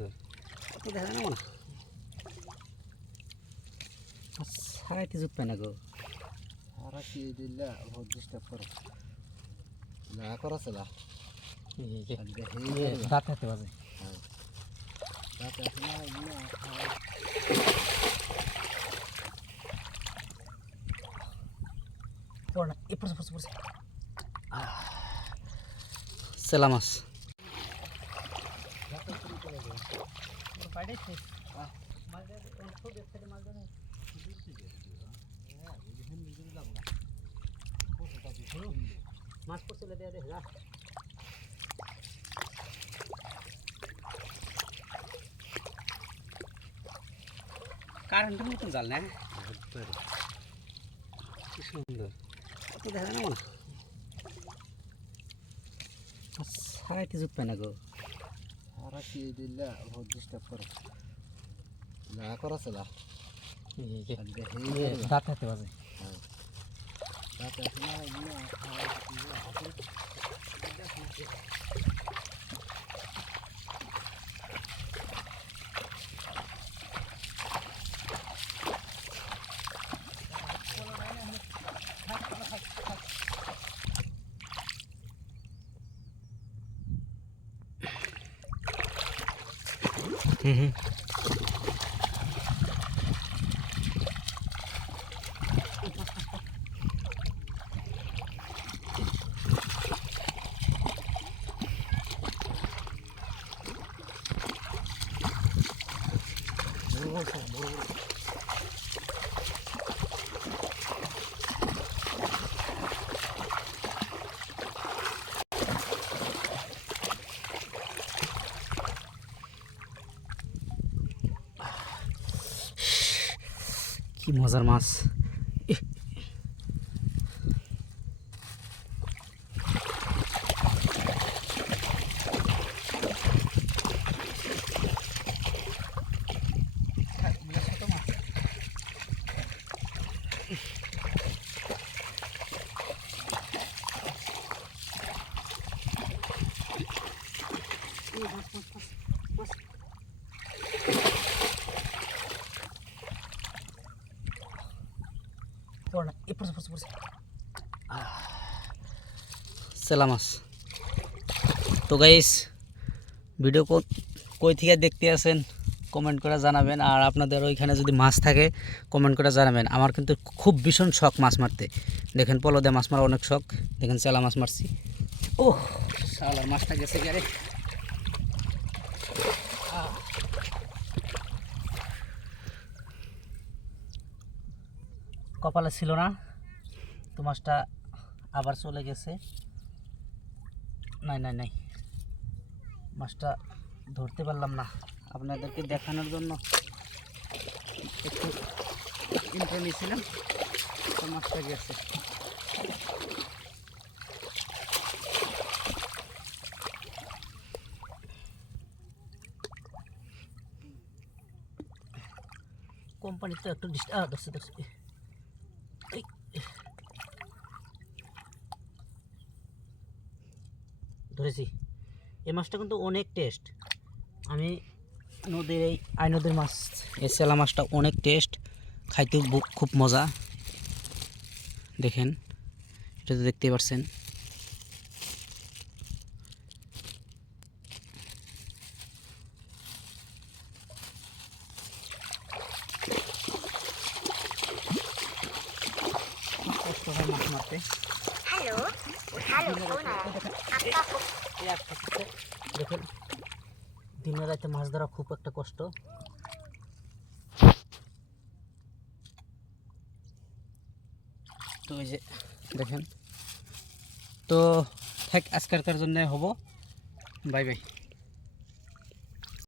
সুন্দর তো দেখা না সারাইতে জুত পায় না গো সারা কি দিলে বহুত ডিস্টার্ব করে না করাছে না দাঁত হাতে বাজে রাতে আসে না এগুলো পড় না এ পড়ছে পড়ছে পড়ছে সেলা মাছ মাছ পড়ছে দেয়া দেখ কারেন্টের মতন জাল না কি সুন্দর তো দেখা না সারাইতে জুত পায় না গো সারা কি দিলে বহুত ডিস্টার্ব করে না করাছে না দাঁত হাতে বাজে রাতে আসে না এগুলো কি মজার মাছ পড় না এ পড়ছে পড়ছে পড়ছে সেলা মাছ তো গাইস ভিডিও কই থেকে দেখতে আছেন কমেন্ট করে জানাবেন আর আপনাদের ওইখানে যদি মাছ থাকে কমেন্ট করে জানাবেন আমার কিন্তু খুব ভীষণ শখ মাছ মারতে দেখেন পলদে মাছ মারা অনেক শখ দেখেন সেলা মাছ মারছি ও শালার মাছটা গেছে কি আরে কপালে ছিল না তো মাছটা আবার চলে গেছে নাই নাই নাই মাছটা ধরতে পারলাম না আপনাদেরকে দেখানোর জন্য একটু ইন্ট্রো নিয়েছিলাম তো মাছটা গেছে কোম্পানি তো একটু ধরছে ধরছে ধরেছি এই মাছটা কিন্তু অনেক টেস্ট আমি নদীর এই নদীর মাছ এই সেলা মাছটা অনেক টেস্ট খাইতেও খুব মজা দেখেন এটা তো দেখতে পাচ্ছেন কষ্ট হয় মাছ মারতে দেখেন দিনের রাতে মাছ ধরা খুব একটা কষ্ট তো এই যে দেখেন তো থাক আজকের জন্য হবো বাই বাই